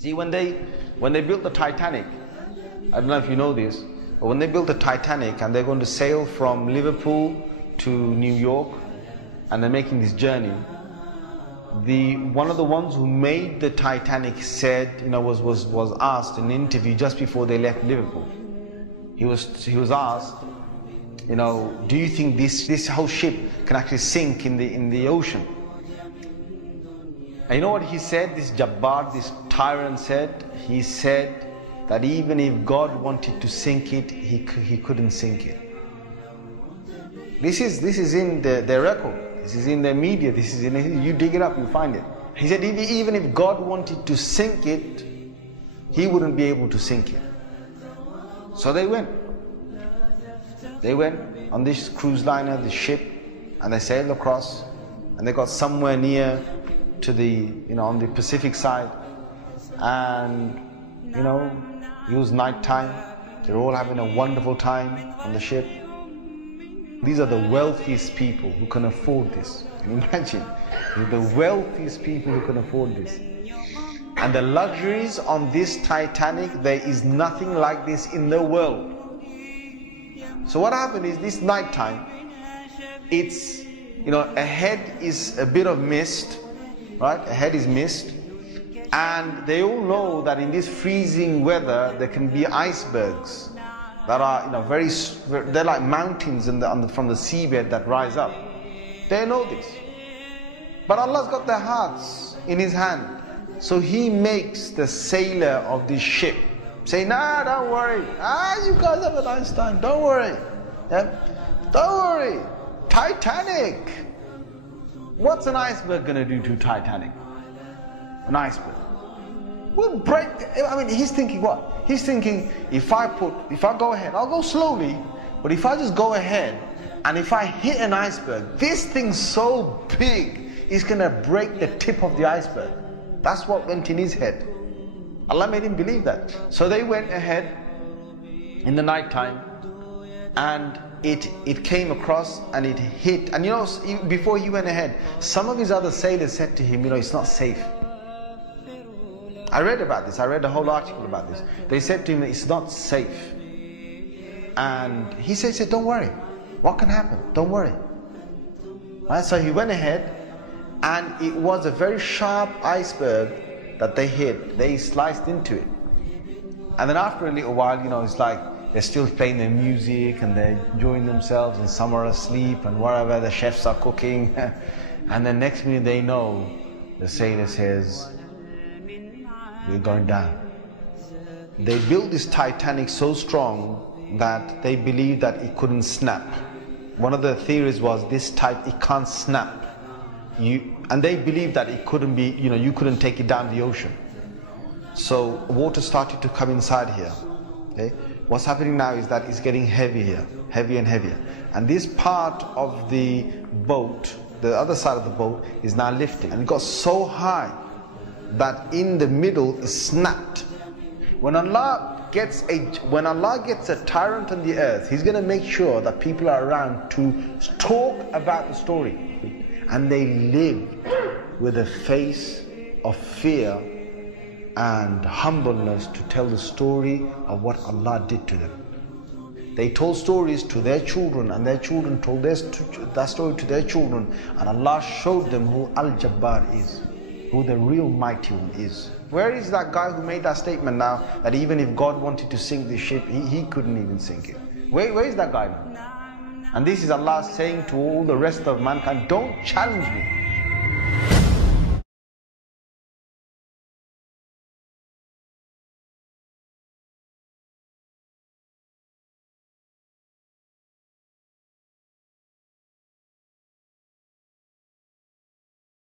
See, when they built the Titanic, I don't know if you know this, but when they built the Titanic and they're going to sail from Liverpool to New York, and they're making this journey, one of the ones who made the Titanic said, was asked in an interview just before they left Liverpool. He was asked, do you think this whole ship can actually sink in the ocean? And you know what he said? This Jabbar, this tyrant said. He said that even if God wanted to sink it, he couldn't sink it. This is in their record. This is in their media. This is you dig it up, you find it. He said even if God wanted to sink it, he wouldn't be able to sink it. So they went. They went on this cruise liner, this ship, and they sailed across, and they got somewhere near to on the Pacific side, and it was night time. They're all having a wonderful time on the ship. These are the wealthiest people who can afford this. Can you imagine? They're the wealthiest people who can afford this. And the luxuries on this Titanic, there is nothing like this in the world. So what happened is, this night time, it's, ahead is a bit of mist, right? Ahead is mist. And they all know that in this freezing weather, there can be icebergs that are, they're like mountains from the seabed that rise up. They know this. But Allah's got their hearts in His hand. So He makes the sailor of this ship say, nah, don't worry. You guys have a nice time. Don't worry. Yeah? Don't worry. Titanic. What's an iceberg going to do to Titanic? An iceberg will break. He's thinking what? He's thinking, if I go ahead, I'll go slowly, but if I just go ahead, and if I hit an iceberg, this thing's so big, it's going to break the tip of the iceberg. That's what went in his head. Allah made him believe that. So they went ahead in the night time, and it came across and it hit. And before he went ahead, some of his other sailors said to him, it's not safe. I read about this. I read a whole article about this. They said to him that it's not safe. And he said, don't worry. What can happen? Don't worry. Right? So he went ahead, and it was a very sharp iceberg that they hit. They sliced into it. And then after a little while, it's like they're still playing their music and they're enjoying themselves, and some are asleep and whatever, the chefs are cooking. And then next minute they know, the sailor says, we're going down. They built this Titanic so strong that they believed that it couldn't snap. One of the theories was it can't snap. And they believed that it couldn't be, you couldn't take it down the ocean. So water started to come inside here. Okay? What's happening now is that it's getting heavier, heavier and heavier. And this part of the boat, the other side of the boat, is now lifting. And it got so high that in the middle is snapped. When Allah gets a tyrant on the earth, He's going to make sure that people are around to talk about the story. And they lived with a face of fear and humbleness to tell the story of what Allah did to them. They told stories to their children, and their children told that story to their children, and Allah showed them who Al-Jabbar is, who the real mighty one is. Where is that guy who made that statement now, that even if God wanted to sink this ship, he couldn't even sink it? Where is that guy now? And this is Allah saying to all the rest of mankind, don't challenge me.